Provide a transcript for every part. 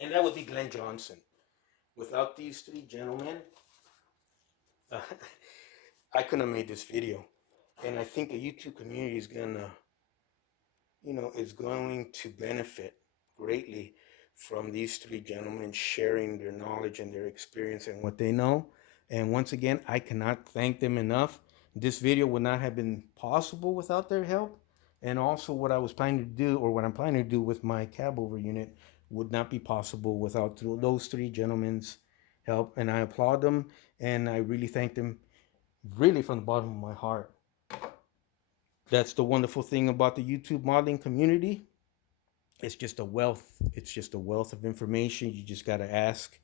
and that would be Glenn Johnson. Without these three gentlemen, uh, I couldn't have made this video. And I think the YouTube community is gonna, is going to benefit greatly from these three gentlemen sharing their knowledge and their experience and what they know. And once again, I cannot thank them enough. This video would not have been possible without their help. And also what I was planning to do, or what I'm planning to do with my cab over unit, would not be possible without those three gentlemen's help. And I applaud them, and I really thank them really from the bottom of my heart. That's the wonderful thing about the YouTube modeling community. It's just a wealth. It's just a wealth of information. You just got to ask,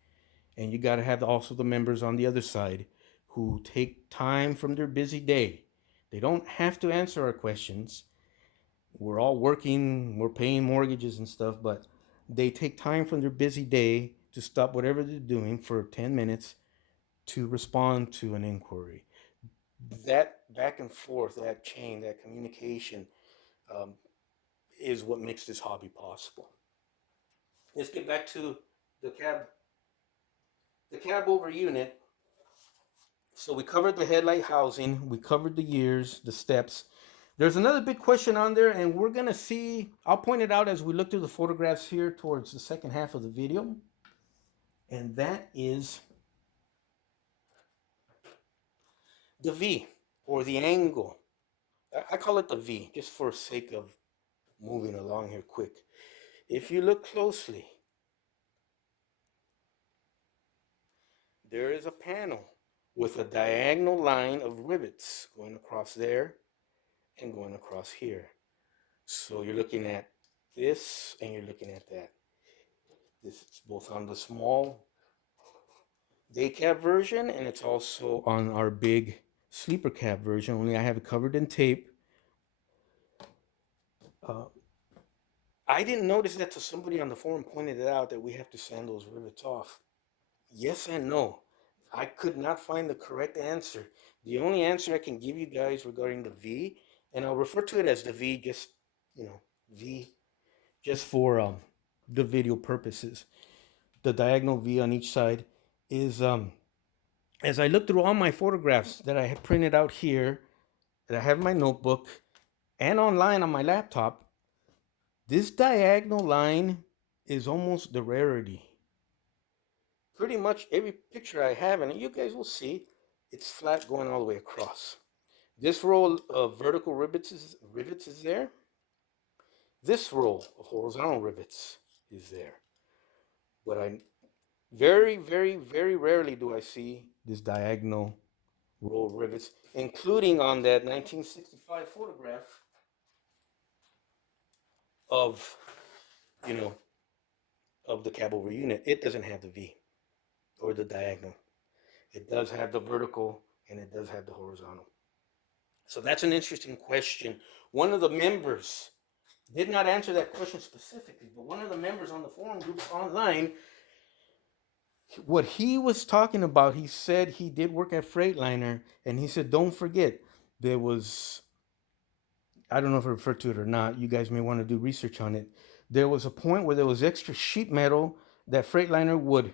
and you got to have also the members on the other side who take time from their busy day. They don't have to answer our questions. We're all working, we're paying mortgages and stuff, but they take time from their busy day to stop whatever they're doing for 10 minutes to respond to an inquiry. That back and forth, that chain, that communication is what makes this hobby possible. Let's get back to the cab over unit. So we covered the headlight housing, we covered the years, the steps. There's another big question on there, and we're gonna see, I'll point it out as we look through the photographs here towards the second half of the video. And that is the V, or the angle. I call it the V, just for sake of moving along here quick. If you look closely, there is a panel with a diagonal line of rivets going across there and going across here. So you're looking at this and you're looking at that. This is both on the small day cab version, and it's also on our big sleeper cab version, only I have it covered in tape. I didn't notice that till somebody on the forum pointed it out, that we have to sand those rivets off. Yes and no. I could not find the correct answer. The only answer I can give you guys regarding the V, and I'll refer to it as the V, just, V, just for the video purposes. The diagonal V on each side is, as I look through all my photographs that I have printed out here, that I have in my notebook, and online on my laptop, this diagonal line is almost the rarity. Pretty much every picture I have, and you guys will see, it's flat going all the way across. This row of vertical rivets is there. This row of horizontal rivets is there. But I very, very, very rarely do I see this diagonal row of rivets, including on that 1965 photograph of, of the cab over unit. It doesn't have the V or the diagonal. It does have the vertical and it does have the horizontal. So that's an interesting question. One of the members did not answer that question specifically, but one of the members on the forum groups online, what he was talking about, he said he did work at Freightliner, and he said, don't forget, there was, I don't know if I referred to it or not, you guys may want to do research on it. There was a point where there was extra sheet metal that Freightliner would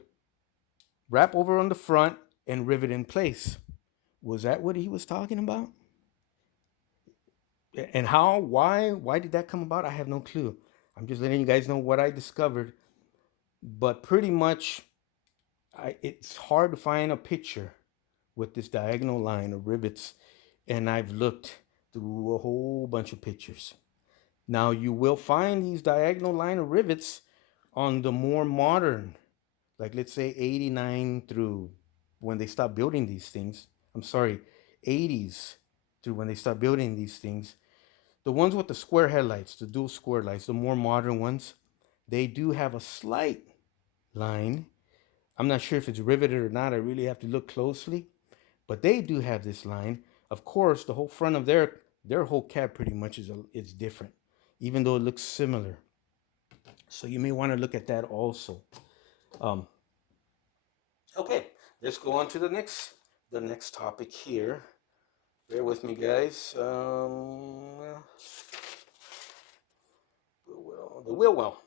wrap over on the front and rivet in place. Was that what he was talking about? And how, why did that come about? I have no clue. I'm just letting you guys know what I discovered. But pretty much, it's hard to find a picture with this diagonal line of rivets. And I've looked through a whole bunch of pictures. Now, you will find these diagonal line of rivets on the more modern, like let's say 89 through when they stop building these things. I'm sorry, 80s through when they start building these things. The ones with the square headlights, the dual square lights, the more modern ones, they do have a slight line. I'm not sure if it's riveted or not. I really have to look closely. But they do have this line. Of course, the whole front of their whole cab pretty much is different, even though it looks similar. So you may want to look at that also. Okay, let's go on to the next topic here. Bear with me, guys. The wheel well.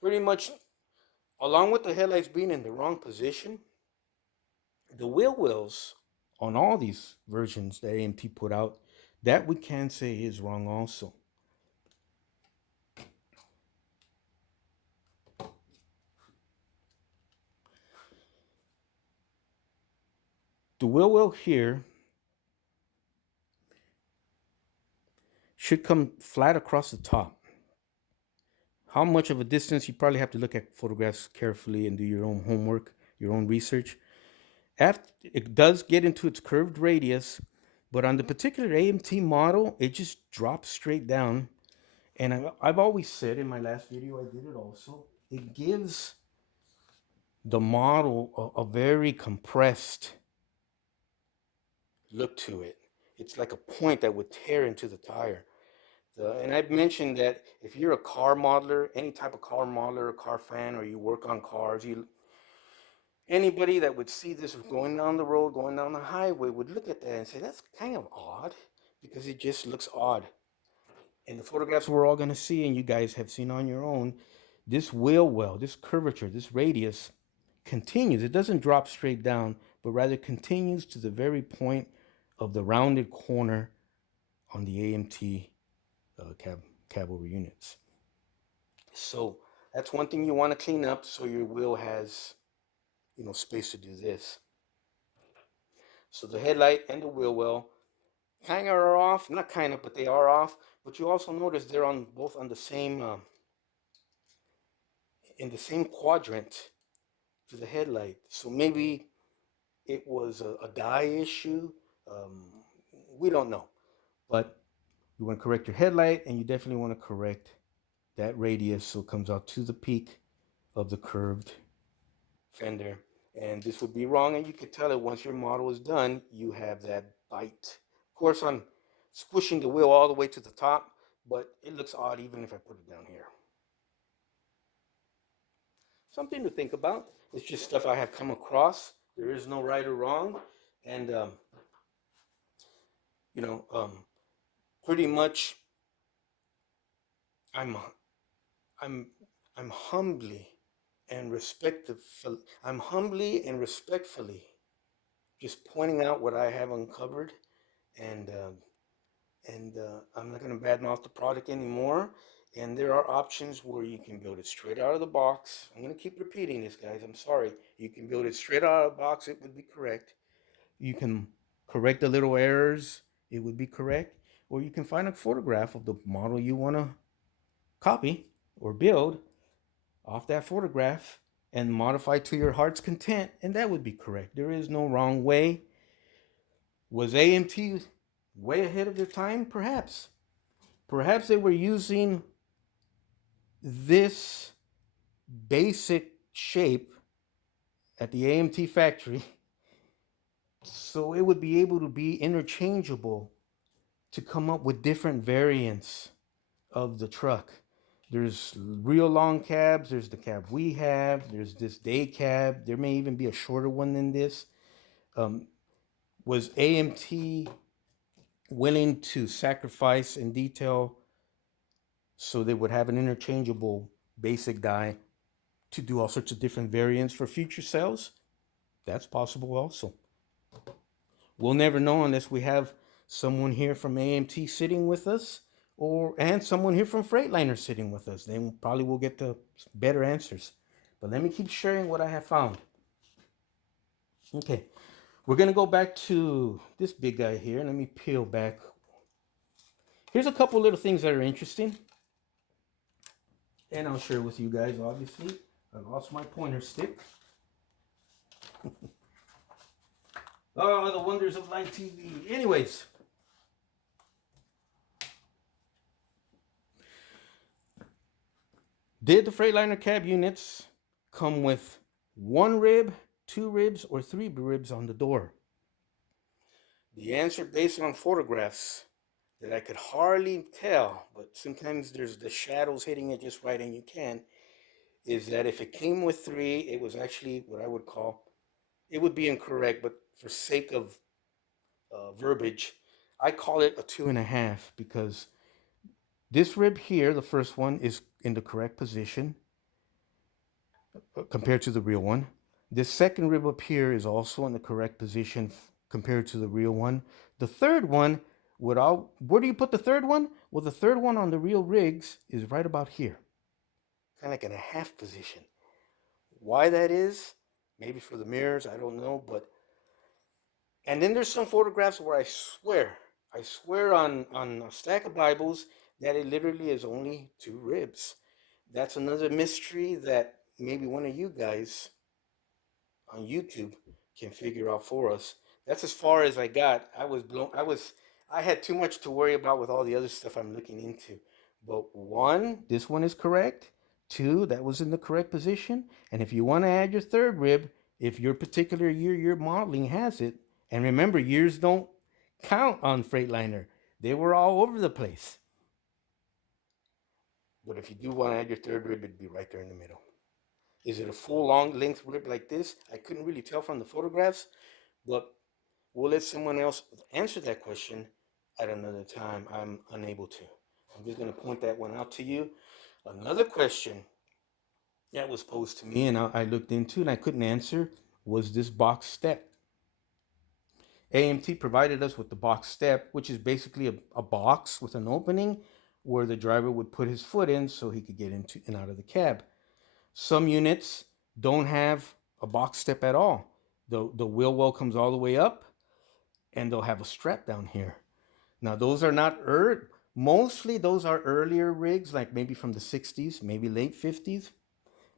Pretty much, along with the headlights being in the wrong position, the wheel wells on all these versions that AMT put out, that we can say is wrong also. The wheel well here should come flat across the top. How much of a distance, you probably have to look at photographs carefully and do your own homework, your own research. After it does get into its curved radius, but on the particular AMT model, it just drops straight down. And I've always said in my last video, I did it also, it gives the model a very compressed look to it. It's like a point that would tear into the tire. And I've mentioned that if you're a car modeler, any type of car modeler, a car fan, or you work on cars, anybody that would see this going down the road, going down the highway, would look at that and say, that's kind of odd, because it just looks odd. In the photographs we're all going to see, and you guys have seen on your own, this wheel well, this curvature, this radius continues. It doesn't drop straight down, but rather continues to the very point of the rounded corner on the AMT cab over units. So that's one thing you want to clean up, so your wheel has, space to do this. So the headlight and the wheel well kind of are off, not kind of, but they are off. But you also notice they're on both on the same in the same quadrant to the headlight. So maybe it was a dye issue. We don't know, but you want to correct your headlight, and you definitely want to correct that radius so it comes out to the peak of the curved fender. And this would be wrong, and you could tell it once your model is done. You have that bite. Of course, I'm squishing the wheel all the way to the top, but it looks odd even if I put it down here. Something to think about. It's just stuff I have come across. There is no right or wrong, and pretty much, I'm I'm I'm humbly and respectfully just pointing out what I have uncovered, and I'm not going to badmouth the product anymore. And there are options where you can build it straight out of the box. I'm going to keep repeating this, guys. I'm sorry. You can build it straight out of the box. It would be correct. You can correct the little errors. It would be correct. Or you can find a photograph of the model you want to copy or build off that photograph and modify to your heart's content, and that would be correct. There is no wrong way. Was AMT way ahead of their time? Perhaps. Perhaps they were using this basic shape at the AMT factory so it would be able to be interchangeable to come up with different variants of the truck. There's real long cabs, there's the cab we have, there's this day cab, there may even be a shorter one than this. Was AMT willing to sacrifice in detail so they would have an interchangeable basic die to do all sorts of different variants for future sales? That's possible also. We'll never know unless we have someone here from AMT sitting with us, and someone here from Freightliner sitting with us. Then probably we'll get the better answers. But let me keep sharing what I have found. Okay, we're going to go back to this big guy here. Let me peel back. Here's a couple little things that are interesting, and I'll share with you guys, obviously. I lost my pointer stick. Oh, the wonders of live TV. Anyways, did the Freightliner cab units come with 1 rib, 2 ribs, or 3 ribs on the door? The answer, based on photographs that I could hardly tell, but sometimes there's the shadows hitting it just right and you can, is that if it came with 3, it was actually what I would call, it would be incorrect, but for sake of verbiage, I call it a 2.5, because this rib here, the first one, is in the correct position. compared to the real one. This second rib up here is also in the correct position compared to the real one. The third one, where do you put the third one? Well, the third one on the real rigs is right about here, kind of like in a half position. Why that is, maybe for the mirrors, I don't know. But and then there's some photographs where I swear on a stack of Bibles that it literally is only two ribs. That's another mystery that maybe one of you guys on YouTube can figure out for us. That's as far as I got. I had too much to worry about with all the other stuff I'm looking into. But one, this one is correct. Two, that was in the correct position. And if you want to add your third rib, if your particular year you're modeling has it, and remember, years don't count on Freightliner. They were all over the place. But if you do want to add your third rib, it'd be right there in the middle. Is it a full long length rib like this? I couldn't really tell from the photographs, but we'll let someone else answer that question at another time. I'm unable to. I'm just going to point that one out to you. Another question that was posed to me and I looked into and I couldn't answer was this box step. AMT provided us with the box step, which is basically a box with an opening where the driver would put his foot in so he could get into and out of the cab. Some units don't have a box step at all. The wheel well comes all the way up and they'll have a strap down here. Now those are not mostly those are earlier rigs, like maybe from the 60s, maybe late 50s.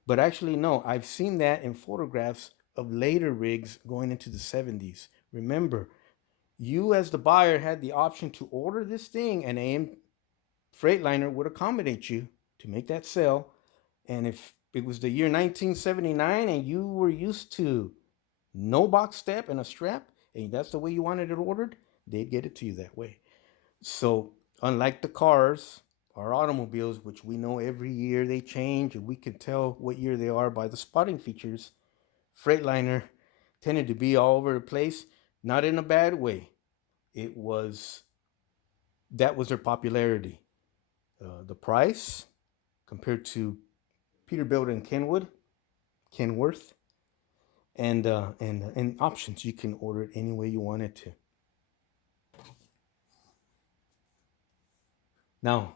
But actually no, I've seen that in photographs of later rigs going into the 70s. Remember, you as the buyer had the option to order this thing and AM Freightliner would accommodate you to make that sale. And if it was the year 1979 and you were used to no box step and a strap, and that's the way you wanted it ordered, they'd get it to you that way. So, unlike the cars, our automobiles, which we know every year they change, and we can tell what year they are by the spotting features, Freightliner tended to be all over the place, not in a bad way. That was their popularity. The price compared to Peterbilt and Kenworth, and options. You can order it any way you want it to. Now,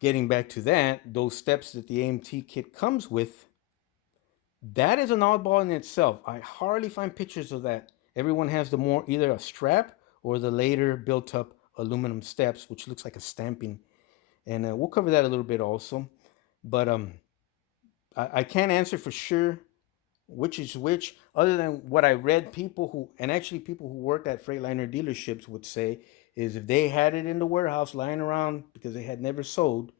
getting back to that, those steps that the AMT kit comes with, that is an oddball in itself. I hardly find pictures of that. Everyone has either a strap or the later built up aluminum steps, which looks like a stamping. And we'll cover that a little bit also. But I can't answer for sure which is which, other than what I read. People who worked at Freightliner dealerships would say is if they had it in the warehouse lying around because they had never sold,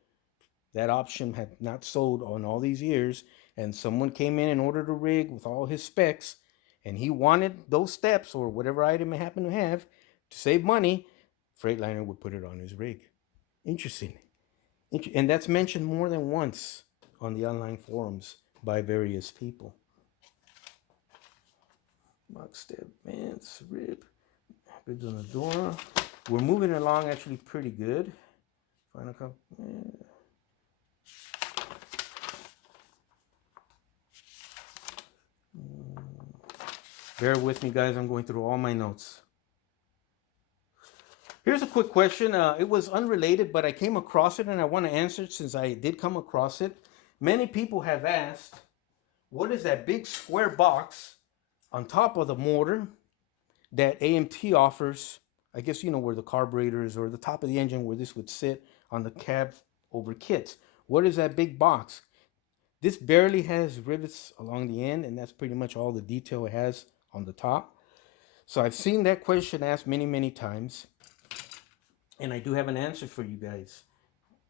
that option had not sold on all these years, and someone came in and ordered a rig with all his specs, and he wanted those steps or whatever item it happened to have to save money, Freightliner would put it on his rig. Interesting. And that's mentioned more than once on the online forums by various people. Box step, vents, rib, ribs on the door. We're moving along actually pretty good. Final cup. Bear with me, guys. I'm going through all my notes. Here's a quick question. It was unrelated, but I came across it and I want to answer it since I did come across it. Many people have asked, what is that big square box on top of the motor that AMT offers? I guess you know where the carburetor is, or the top of the engine where this would sit on the cab over kits. What is that big box? This barely has rivets along the end, and that's pretty much all the detail it has on the top. So I've seen that question asked many, many times, and I do have an answer for you guys.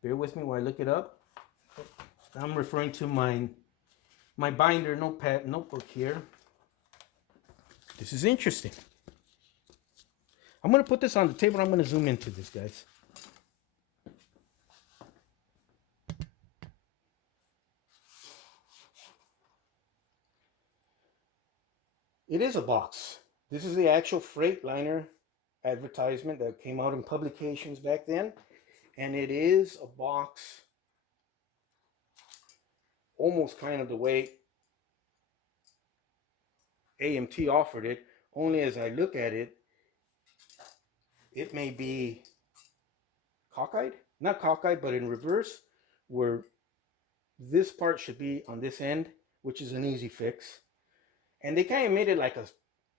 Bear with me while I look it up. I'm referring to my binder notebook here. This is interesting. I'm going to put this on the table. I'm going to zoom into this, guys. It is a box. This is the actual Freightliner advertisement that came out in publications back then. And it is a box almost kind of the way AMT offered it. Only as I look at it, it may be cockeyed, not cockeyed, but in reverse, where this part should be on this end, which is an easy fix. And they kind of made it like a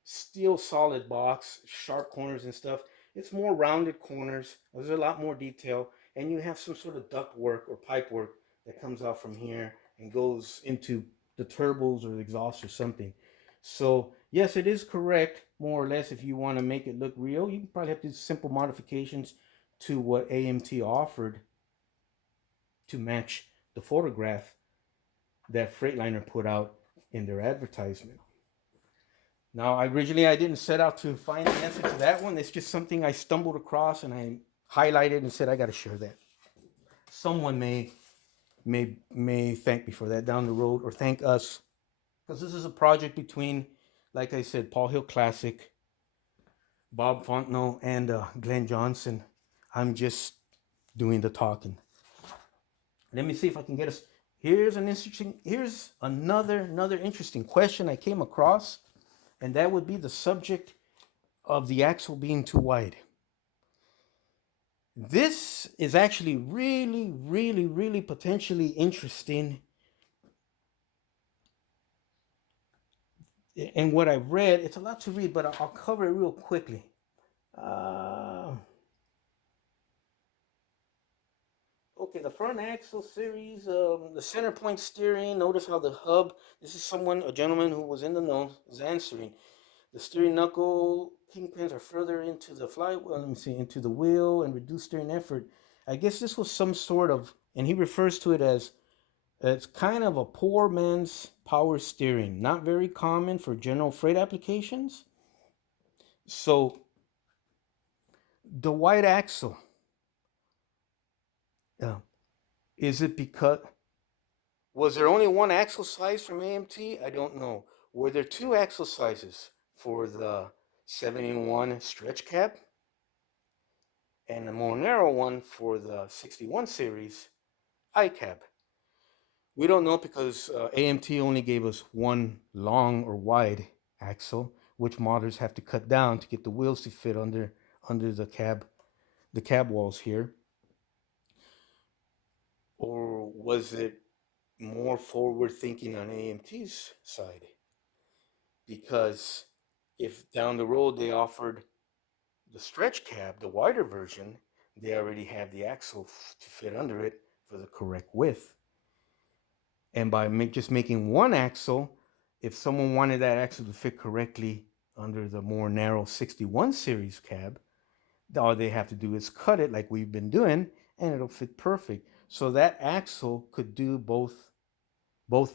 steel solid box, sharp corners and stuff. It's more rounded corners. There's a lot more detail, and you have some sort of duct work or pipe work that comes out from here and goes into the turbos or the exhaust or something. So yes, it is correct, more or less. If you want to make it look real, you can probably have to do simple modifications to what AMT offered to match the photograph that Freightliner put out in their advertisement. Now, originally I didn't set out to find the answer to that one. It's just something I stumbled across and I highlighted and said I got to share that. Someone may thank me for that down the road, or thank us, because this is a project between, like I said, Paul Hill Classic, Bob Fontenot, and Glenn Johnson. I'm just doing the talking. Let me see if I can get us. Here's another interesting question I came across, and that would be the subject of the axle being too wide. This is actually really potentially interesting. And what I've read, it's a lot to read, but I'll cover it real quickly. Okay, the front axle series, the center point steering. Notice how the hub. This is a gentleman who was in the know, is answering. The steering knuckle kingpins are further into the flywheel. Let me see, into the wheel and reduce steering effort. I guess this was some sort of, and he refers to it as, it's kind of a poor man's power steering. Not very common for general freight applications. So the wide axle, is it because, was there only one axle size from AMT? I don't know. Were there two axle sizes for the 71 stretch cab and a more narrow one for the 61 series iCab? We don't know because AMT only gave us one long or wide axle, which modders have to cut down to get the wheels to fit under the cab walls here. Or was it more forward thinking on AMT's side? Because if down the road they offered the stretch cab, the wider version, they already have the axle to fit under it for the correct width. And by just making one axle, if someone wanted that axle to fit correctly under the more narrow 61 series cab, all they have to do is cut it like we've been doing, and it'll fit perfect. So that axle could do both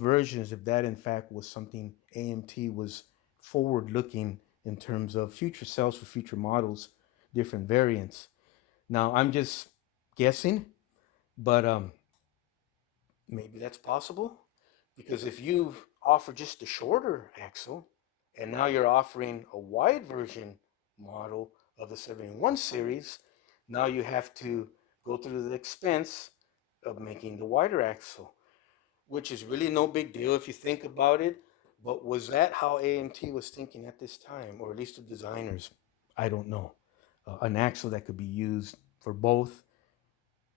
versions if that in fact was something AMT was forward looking in terms of future sales for future models, different variants. Now I'm just guessing, but maybe that's possible, because if you offer just a shorter axle and now you're offering a wide version model of the 71 series, now you have to go through the expense of making the wider axle, which is really no big deal if you think about it. But was that how AMT was thinking at this time, or at least the designers? I don't know. An axle that could be used for both.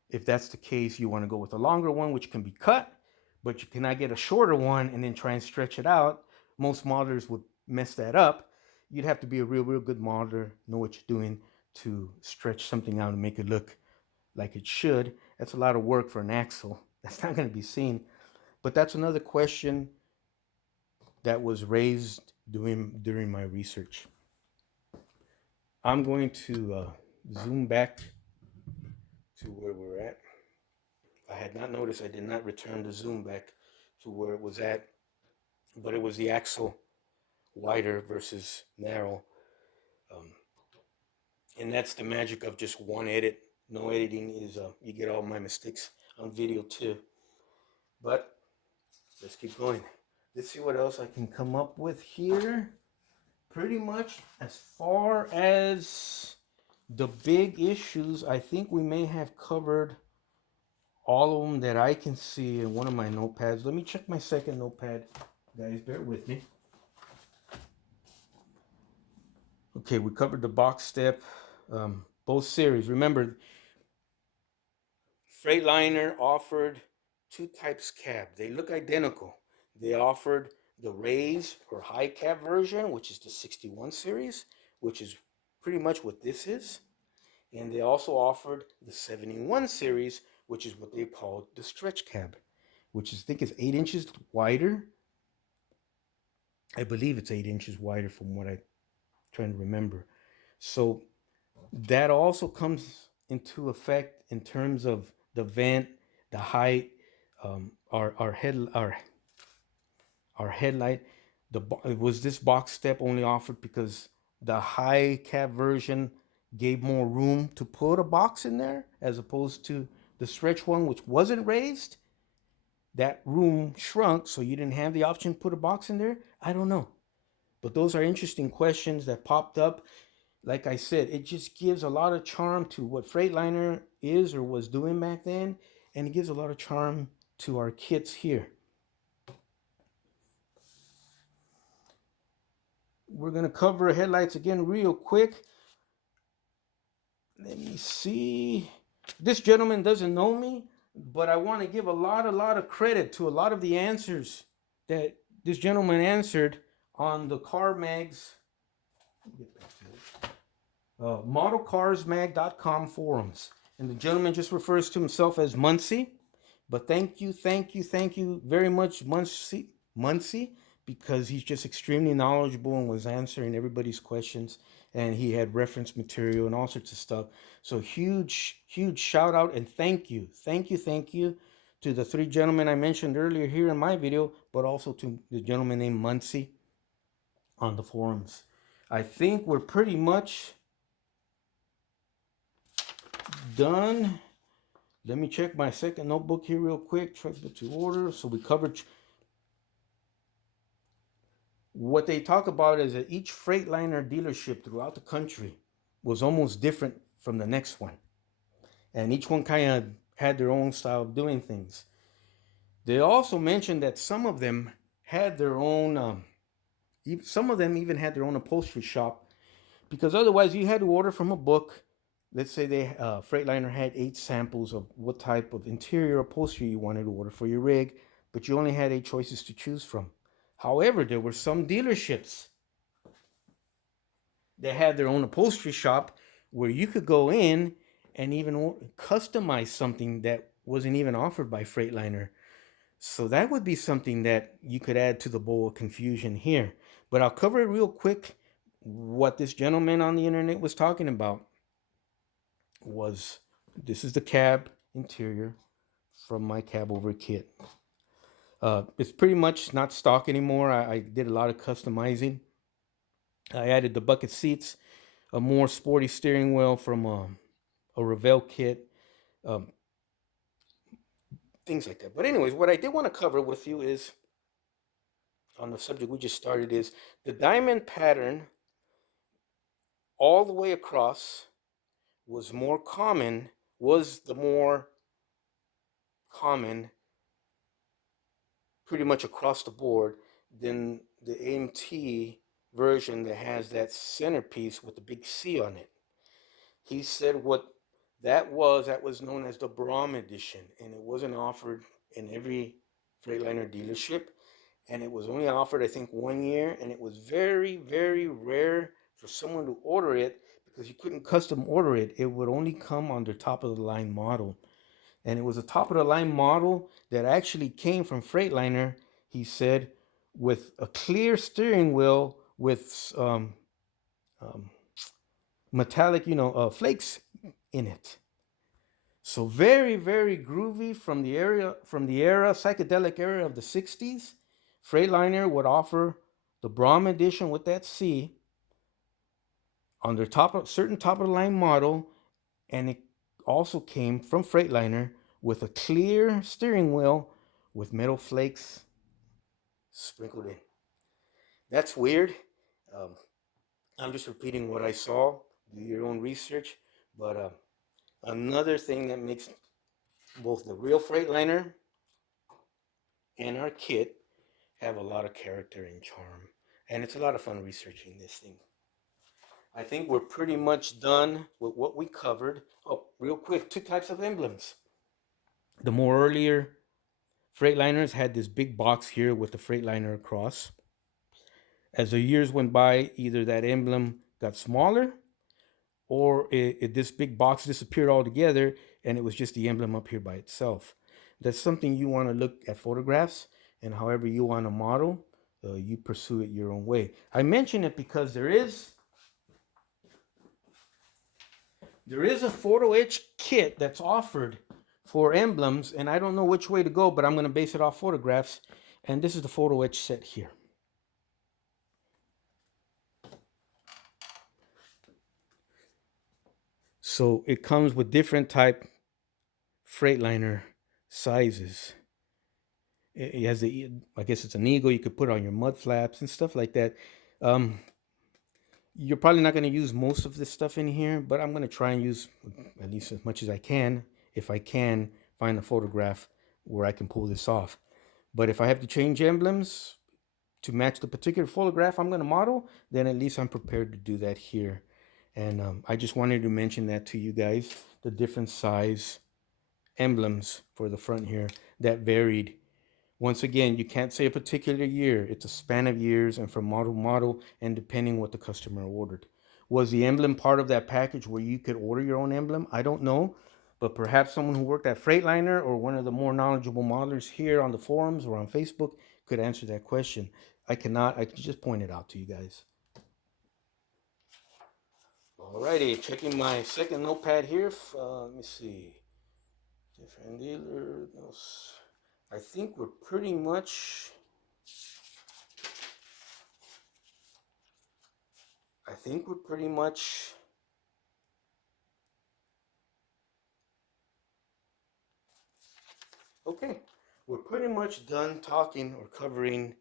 If that's the case, you want to go with a longer one, which can be cut, but you cannot get a shorter one and then try and stretch it out. Most modelers would mess that up. You'd have to be a real good modeler, know what you're doing to stretch something out and make it look like it should. That's a lot of work for an axle. That's not going to be seen. But that's another question that was raised during my research. I'm going to zoom back to where we're at. I had not noticed, I did not return the zoom back to where it was at, but it was the axle wider versus narrow. And that's the magic of just one edit. No editing is, you get all my mistakes on video too. But let's keep going. Let's see what else I can come up with here. Pretty much as far as the big issues, I think we may have covered all of them that I can see in one of my notepads. Let me check my second notepad. Guys, bear with me. Okay, we covered the box step, both series. Remember, Freightliner offered two types cab. They look identical. They offered the raised or high cab version, which is the 61 series, which is pretty much what this is. And they also offered the 71 series, which is what they called the stretch cab, which is, I think is 8 inches wider. I believe it's 8 inches wider from what I'm trying to remember. So that also comes into effect in terms of the vent, the height, our headlight. It was this box step only offered because the high cab version gave more room to put a box in there as opposed to the stretch one, which wasn't raised. That room shrunk, so you didn't have the option to put a box in there. I don't know, but those are interesting questions that popped up. Like I said, it just gives a lot of charm to what Freightliner is or was doing back then, and it gives a lot of charm to our kits here. We're gonna cover headlights again real quick. Let me see. This gentleman doesn't know me, but I want to give a lot of credit to a lot of the answers that this gentleman answered on the car mags. Get back to it. Modelcarsmag.com forums. And the gentleman just refers to himself as Muncie. But thank you very much, Muncie, because he's just extremely knowledgeable and was answering everybody's questions. And he had reference material and all sorts of stuff. So huge shout out and thank you to the three gentlemen I mentioned earlier here in my video, but also to the gentleman named Muncie on the forums. I think we're pretty much done. Let me check my second notebook here real quick. Transmit to order. So we covered what they talk about is that each Freightliner dealership throughout the country was almost different from the next one. And each one kind of had their own style of doing things. They also mentioned that some of them had their own, some of them even had their own upholstery shop, because otherwise you had to order from a book. Let's say Freightliner had 8 samples of what type of interior upholstery you wanted to order for your rig, but you only had 8 choices to choose from. However, there were some dealerships that had their own upholstery shop where you could go in and even customize something that wasn't even offered by Freightliner. So that would be something that you could add to the bowl of confusion here. But I'll cover it real quick. What this gentleman on the internet was talking about was, this is the cab interior from my cab over kit. It's pretty much not stock anymore. I did a lot of customizing. I added the bucket seats, a more sporty steering wheel from a Revell kit, um, things like that. But anyways, what I did want to cover with you is, on the subject we just started, is the diamond pattern all the way across was the more common pretty much across the board than the AMT version that has that centerpiece with the big C on it. He said what that was known as the Brahm edition, and it wasn't offered in every Freightliner dealership, and it was only offered, I think, 1 year, and it was very rare for someone to order it because you couldn't custom order it. It would only come on their top of the line model, and it was a top of the line model that actually came from Freightliner. He said, with a clear steering wheel with metallic, flakes in it. So very groovy from the psychedelic era of the 60s. Freightliner would offer the Brahm edition with that C on their certain top of the line model, and it also came from Freightliner with a clear steering wheel with metal flakes sprinkled in. That's weird. Um, I'm just repeating what I saw. Do your own research. But another thing that makes both the real Freightliner and our kit have a lot of character and charm. And it's a lot of fun researching this thing. I think we're pretty much done with what we covered. Oh, real quick, two types of emblems. The more earlier Freightliners had this big box here with the Freightliner across. As the years went by, either that emblem got smaller or this big box disappeared altogether and it was just the emblem up here by itself. That's something you want to look at photographs, and however you want to model, you pursue it your own way. I mention it because there is a photo etch kit that's offered for emblems, and I don't know which way to go, but I'm going to base it off photographs. And this is the photo etch set here. So it comes with different type Freightliner sizes. It has I guess it's an eagle. You could put on your mud flaps and stuff like that. You're probably not going to use most of this stuff in here, but I'm going to try and use at least as much as I can, if I can find a photograph where I can pull this off. But if I have to change emblems to match the particular photograph I'm going to model, then at least I'm prepared to do that here. And I just wanted to mention that to you guys, the different size emblems for the front here that varied. Once again, you can't say a particular year. It's a span of years and from model to model, and depending what the customer ordered. Was the emblem part of that package where you could order your own emblem? I don't know, but perhaps someone who worked at Freightliner or one of the more knowledgeable modelers here on the forums or on Facebook could answer that question. I cannot. I can just point it out to you guys. Alrighty, checking my second notepad here. Let me see. Different dealer. I think we're pretty much. Okay. We're pretty much done talking or covering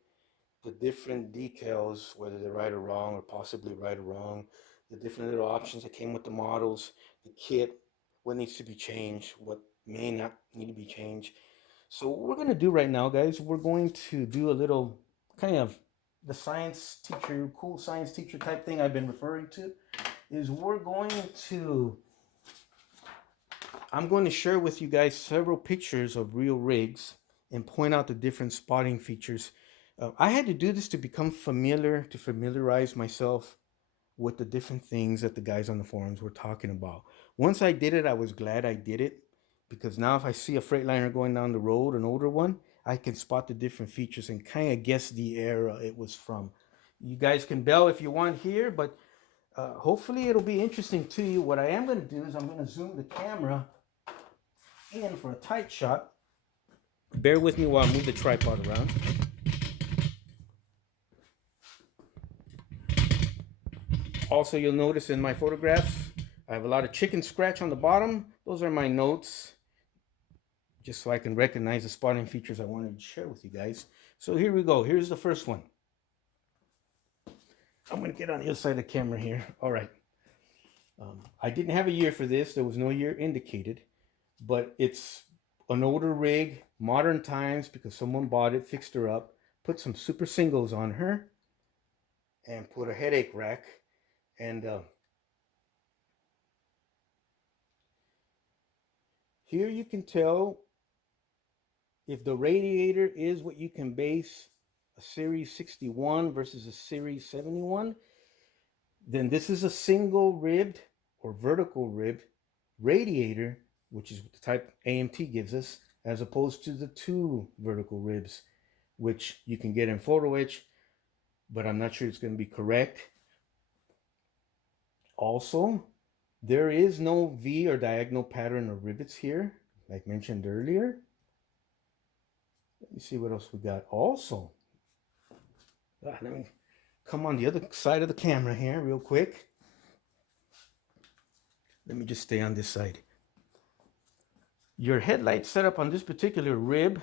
the different details, whether they're right or wrong, or possibly right or wrong, the different little options that came with the models, the kit, what needs to be changed, what may not need to be changed. So what we're going to do right now, guys, we're going to do a little kind of the science teacher, cool science teacher type thing I've been referring to, is I'm going to share with you guys several pictures of real rigs and point out the different spotting features. I had to do this to become familiar, to familiarize myself with the different things that the guys on the forums were talking about. Once I did it, I was glad I did it, because now if I see a Freightliner going down the road, an older one, I can spot the different features and kind of guess the era it was from. You guys can bell if you want here, but hopefully it'll be interesting to you. What I am going to do is I'm going to zoom the camera in for a tight shot. Bear with me while I move the tripod around. Also, you'll notice in my photographs, I have a lot of chicken scratch on the bottom. Those are my notes, just so I can recognize the spotting features I wanted to share with you guys. So here we go. Here's the first one. I'm going to get on the other side of the camera here. All right. I didn't have a year for this. There was no year indicated, but it's an older rig, modern times, because someone bought it, fixed her up, put some super singles on her, and put a headache rack. And here you can tell if the radiator is what you can base a Series 61 versus a Series 71, then this is a single ribbed or vertical ribbed radiator, which is the type AMT gives us, as opposed to the two vertical ribs, which you can get in photo etch, but I'm not sure it's going to be correct. Also, there is no V or diagonal pattern of rivets here, like mentioned earlier. Let me see what else we got. Also, let me come on the other side of the camera here real quick. Let me just stay on this side. Your headlight setup on this particular rig